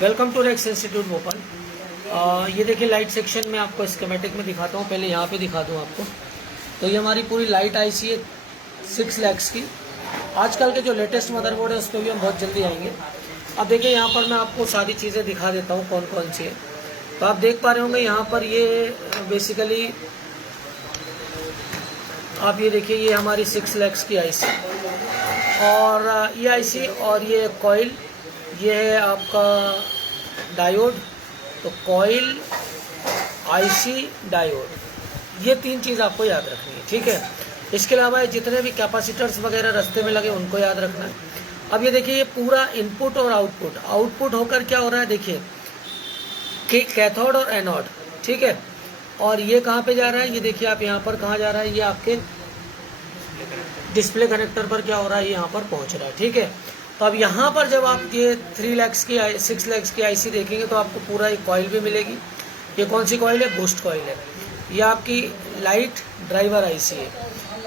Welcome to Rex institute Bhopal. ये देखिए light section में आपको स्कीमेटिक में दिखाता हूँ। पहले यहाँ पे दिखा दूँ आपको। तो ये हमारी पूरी लाइट आईसी है 6 लैक्स की। आजकल के जो लेटेस्ट मदरबोर्ड है उस पर भी हम बहुत जल्दी आएंगे। अब देखिए यहाँ पर मैं आपको सारी चीज़ें दिखा देता हूँ कौन कौन सी है। तो आप देख पा रहे होंगे यहाँ पर ये बेसिकली आप ये देखिए ये हमारी 6 लैक्स की आईसी और ये आईसी और ये कॉइल, ये है आपका डायोड। तो कॉइल, आईसी, डायोड, ये 3 चीज़ आपको याद रखनी है, ठीक है। इसके अलावा जितने भी कैपेसिटर्स वगैरह रास्ते में लगे उनको याद रखना है। अब ये देखिए ये पूरा इनपुट और आउटपुट होकर क्या हो रहा है, देखिए कि कैथोड और एनोड, ठीक है। और ये कहाँ पे जा रहा है, ये देखिए आप यहाँ पर कहाँ जा रहा है, ये आपके डिस्प्ले कनेक्टर पर क्या हो रहा है, ये यहाँ पर पहुँच रहा है, ठीक है। तो अब यहाँ पर जब आप ये 6 लैक्स की आईसी देखेंगे तो आपको पूरा एक कॉइल भी मिलेगी। ये कौन सी कॉइल है, बूस्ट कॉइल है। ये आपकी लाइट ड्राइवर आईसी है।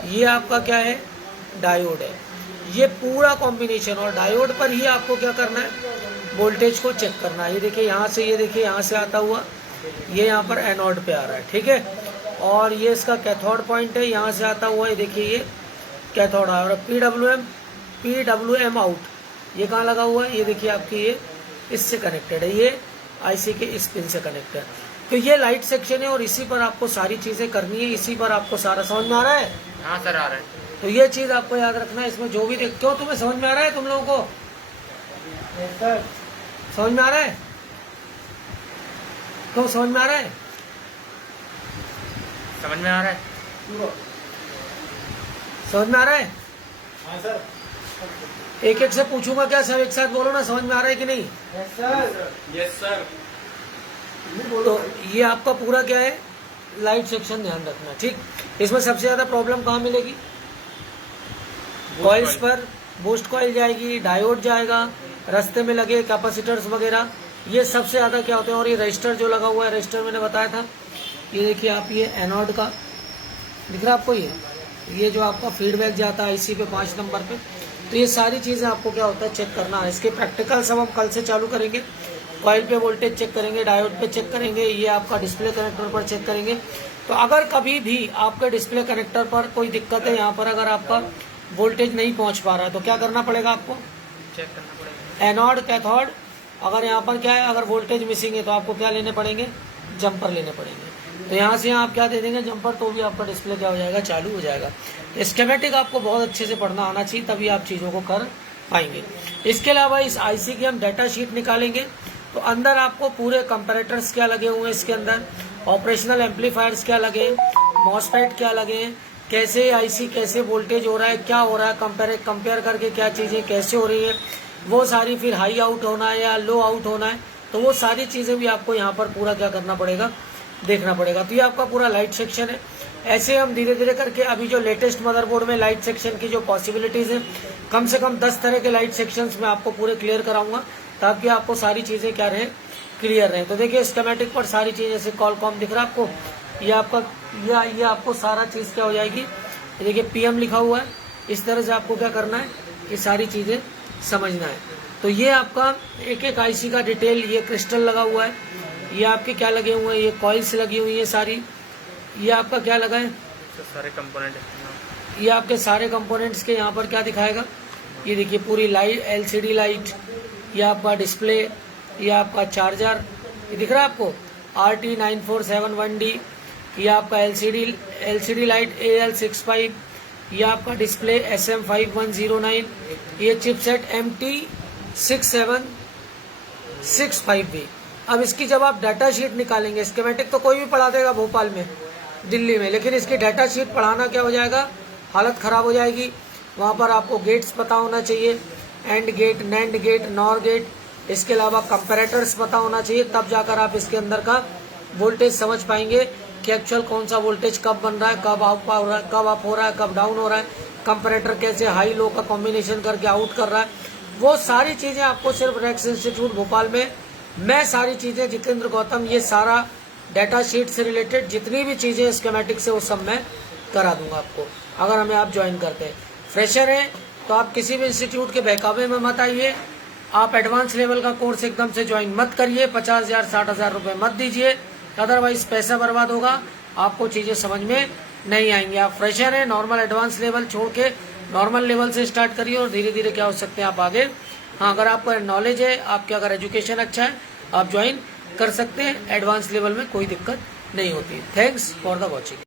ये आपका क्या है, डायोड है। ये पूरा कॉम्बिनेशन, और डायोड पर ही आपको क्या करना है, वोल्टेज को चेक करना है। ये देखिए यहाँ से, ये देखिए यहाँ से आता हुआ ये यहाँ पर एनोड पे आ रहा है, ठीक है। और ये इसका कैथोड पॉइंट है, यहाँ से आता हुआ ये देखिए ये कैथोड आ रहा है। PWM आउट ये कहाँ लगा हुआ है, ये देखिए आपकी ये इससे कनेक्टेड है, ये आईसी के इस पिन से कनेक्टेड है। तो ये लाइट सेक्शन है और इसी पर आपको सारी चीजें करनी है, इसी पर आपको सारा समझ में आ रहा है। हाँ सर आ रहा है। तो ये चीज आपको याद रखना है। इसमें जो भी क्यों तुम्हें समझ में आ रहा है, तुम लोगों को समझ में आ रहा है, तो समझ में आ रहा है, समझ में आ रहा है, समझ में आ रहा है। हाँ सर। एक एक से पूछूंगा क्या, सब एक साथ बोलो ना, समझ में आ रहा है कि नहीं। Yes sir. तो ये आपका पूरा क्या है, लाइट सेक्शन ध्यान रखना, ठीक। इसमें सबसे ज्यादा प्रॉब्लम कहाँ मिलेगी, कॉइल्स पर। बूस्ट कॉइल जाएगी, डायोड जाएगा, रास्ते में लगे कैपेसिटर्स वगैरह, ये सबसे ज्यादा क्या होते हैं। और ये रजिस्टर जो लगा हुआ है, रजिस्टर मैंने बताया था, ये देखिए आप, ये एनोड का दिख रहा है आपको, ये जो आपका फीडबैक जाता है आईसी पे 5 नंबर पे। तो ये सारी चीजें आपको क्या होता है चेक करना है। इसके प्रैक्टिकल सब हम कल से चालू करेंगे। कॉइल पे वोल्टेज चेक करेंगे, डायोड पे चेक करेंगे, ये आपका डिस्प्ले कनेक्टर पर चेक करेंगे। तो अगर कभी भी आपके डिस्प्ले कनेक्टर पर कोई दिक्कत है, यहाँ पर अगर आपका वोल्टेज नहीं पहुंच पा रहा है तो क्या करना पड़ेगा आपको, चेक करना पड़ेगा। Anode, cathode. अगर यहाँ पर क्या है, अगर वोल्टेज मिसिंग है तो आपको क्या लेने पड़ेंगे, जंपर लेने पड़ेंगे। तो यहाँ से यहाँ आप क्या दे देंगे, जंपर, तो भी आपका डिस्प्ले क्या हो जाएगा, चालू हो जाएगा। स्कीमेटिक आपको बहुत अच्छे से पढ़ना आना चाहिए, तभी आप चीज़ों को कर पाएंगे। इसके अलावा इस आईसी की हम डाटा शीट निकालेंगे। तो अंदर आपको पूरे कंपैरेटर्स क्या लगे हुए हैं, इसके अंदर ऑपरेशनल एम्पलीफायर्स क्या लगे, मॉसफेट क्या लगे, कैसे आईसी, कैसे वोल्टेज हो रहा है, क्या हो रहा है, कंपेयर करके क्या चीज़ें कैसे हो रही है, वो सारी, फिर हाई आउट होना है या लो आउट होना है, तो वो सारी चीज़ें भी आपको यहाँ पर पूरा क्या करना पड़ेगा, देखना पड़ेगा। तो ये आपका पूरा लाइट सेक्शन है। ऐसे हम धीरे धीरे करके अभी जो लेटेस्ट मदरबोर्ड में लाइट सेक्शन की जो पॉसिबिलिटीज है, कम से कम 10 तरह के लाइट सेक्शंस में आपको पूरे क्लियर कराऊंगा, ताकि आपको सारी चीजें क्या रहे, क्लियर रहे। तो देखिए स्कीमेटिक पर सारी चीजें, जैसे कॉलकॉम दिख रहा है आपको, ये आपका ये आपको सारा चीज क्या हो जाएगी, देखिए PM लिखा हुआ है। इस तरह से आपको क्या करना है, ये सारी चीजें समझना है। तो ये आपका एक एक आईसी का डिटेल, ये क्रिस्टल लगा हुआ है, ये आपके क्या लगे हुए हैं, ये कॉइल्स लगी हुई है सारी, ये आपका क्या लगा है, सारे कंपोनेंट, ये आपके सारे कंपोनेंट्स के यहाँ पर क्या दिखाएगा, ये देखिए पूरी लाइट, LCD लाइट, ये आपका डिस्प्ले, ये आपका चार्जर, ये दिख रहा है आपको, RT9471D, ये आपका LCD लाइट AL65, ये आपका डिस्प्ले SM5109, ये चिपसेट MT6765B। अब इसकी जब आप डाटा शीट निकालेंगे, स्कीमेटिक तो कोई भी पढ़ा देगा भोपाल में, दिल्ली में, लेकिन इसकी डाटा शीट पढ़ाना क्या हो जाएगा, हालत खराब हो जाएगी। वहाँ पर आपको गेट्स पता होना चाहिए, AND gate, NAND gate, NOR gate, इसके अलावा कंपैरेटर्स पता होना चाहिए, तब जाकर आप इसके अंदर का वोल्टेज समझ पाएंगे कि एक्चुअल कौन सा वोल्टेज कब बन रहा है, कब अप हो रहा है, कब अप हो रहा है, कब डाउन हो रहा है, कंपैरेटर कैसे हाई लो का कॉम्बिनेशन करके आउट कर रहा है। वो सारी चीजें आपको सिर्फ रेक्स इंस्टीट्यूट भोपाल में, मैं सारी चीजें, जितेंद्र गौतम, ये सारा डाटा शीट से रिलेटेड जितनी भी चीजें स्कीमेटिक से, वो सब मैं करा दूंगा आपको, अगर हमें आप ज्वाइन करते हैं। फ्रेशर हैं तो आप किसी भी इंस्टीट्यूट के बहकावे में मत आइए, आप एडवांस लेवल का कोर्स एकदम से ज्वाइन मत करिए, 50,000 60,000 रुपए मत दीजिए, अदरवाइज पैसा बर्बाद होगा, आपको चीजें समझ में नहीं आएंगी। आप फ्रेशर है, नॉर्मल एडवांस लेवल छोड़ के नॉर्मल लेवल से स्टार्ट करिए और धीरे धीरे क्या हो सकते हैं आप आगे। हाँ, अगर आपको नॉलेज है, आपके अगर एजुकेशन अच्छा है, आप ज्वाइन कर सकते हैं। एडवांस लेवल में कोई दिक्कत नहीं होती। Thanks for the watching.